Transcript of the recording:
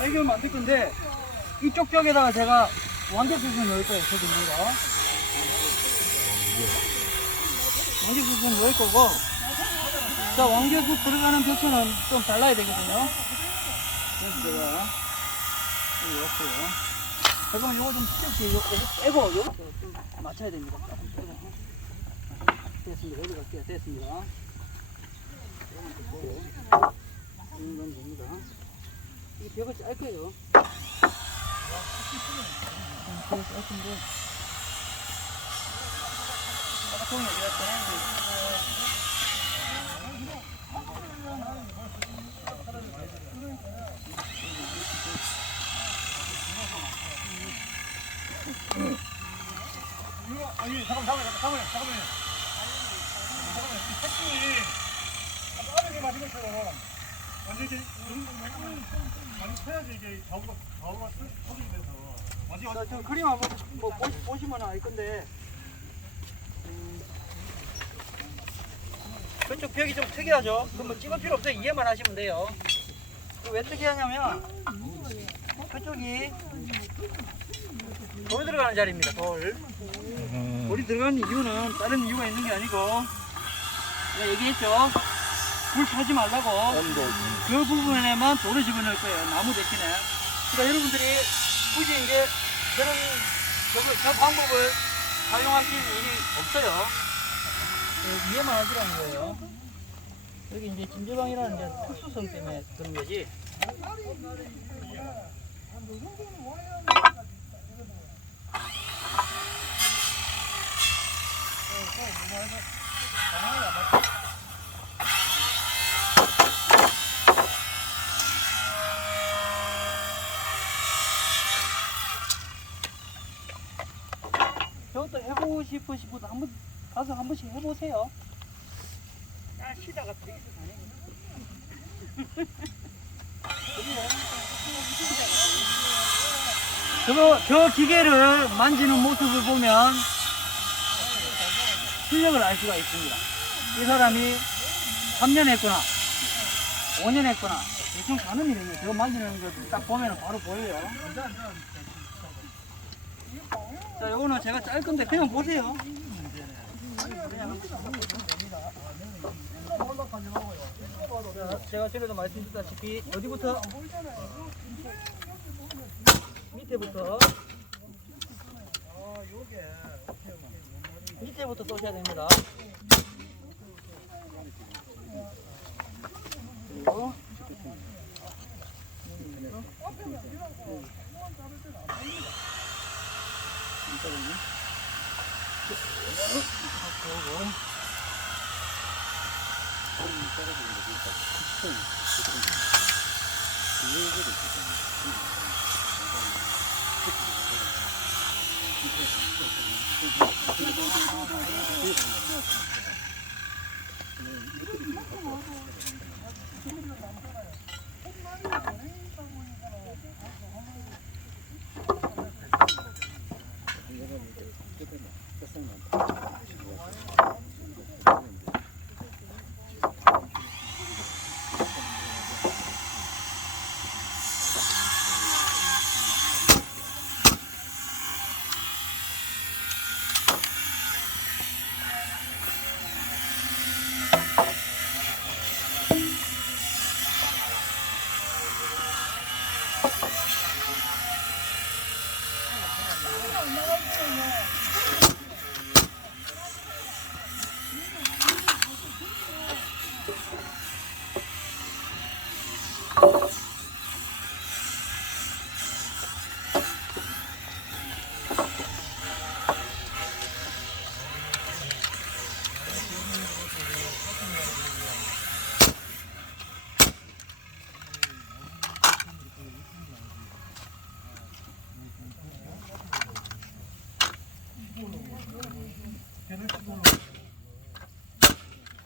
해결 만들 건데 이쪽 벽에다가 제가 완전 수준 넣을 거예요. 저기 넣은 왕개수술 넣을 거고 자 왕개수 들어가는 벽체는 좀 달라야 되거든요. 그래서 제가 여기 넣고요. 잠깐만 요거 좀 튀었지. 요거 빼고 요거 좀 맞춰야 됩니다. 조금 빼고. 됐습니다. 여기 갈게요. 됐습니다. 요거는 됐고. 이 정도면 됩니다. 이 벽을 짤 거예요. 벽을 짤 건데. 이 새끼 아까 그림 한번 뭐 보시, 보시면 알 건데. 그쪽 벽이 좀 특이하죠? 그럼 뭐 찍을 필요 없어요. 이해만 하시면 돼요. 그왜 특이하냐면, 그쪽이 돌 들어가는 자리입니다, 돌. 돌이 들어가는 이유는 다른 이유가 있는 게 아니고, 제가 얘기했죠? 불 타지 말라고. 그 부분에만 돌을 집어넣을 거예요. 나무 대신에. 그러니까 여러분들이 굳이 이제 저런 저 방법을 사용하실 일이 없어요. 예, 이해만 하시라는 거예요. 여기 이제 찜질방이라는 게 특수성 때문에 그런 거지. 저것도 해보고 싶으신 분 한번 가서 한 번씩 해보세요. 아, 쉬다가 되게 저거 저 기계를 만지는 모습을 보면 실력을 알 수가 있습니다. 이 사람이 3년 했거나 5년 했거나 대충 가는 일이에요. 저거 만지는 거 딱 보면 바로 보여요. 자, 요거는 제가 짤 건데 그냥 보세요. 자, 제가 전에도 말씀드렸다시피 어디부터 밑에부터 밑에부터 쏘셔야 됩니다. 그리고 걔 는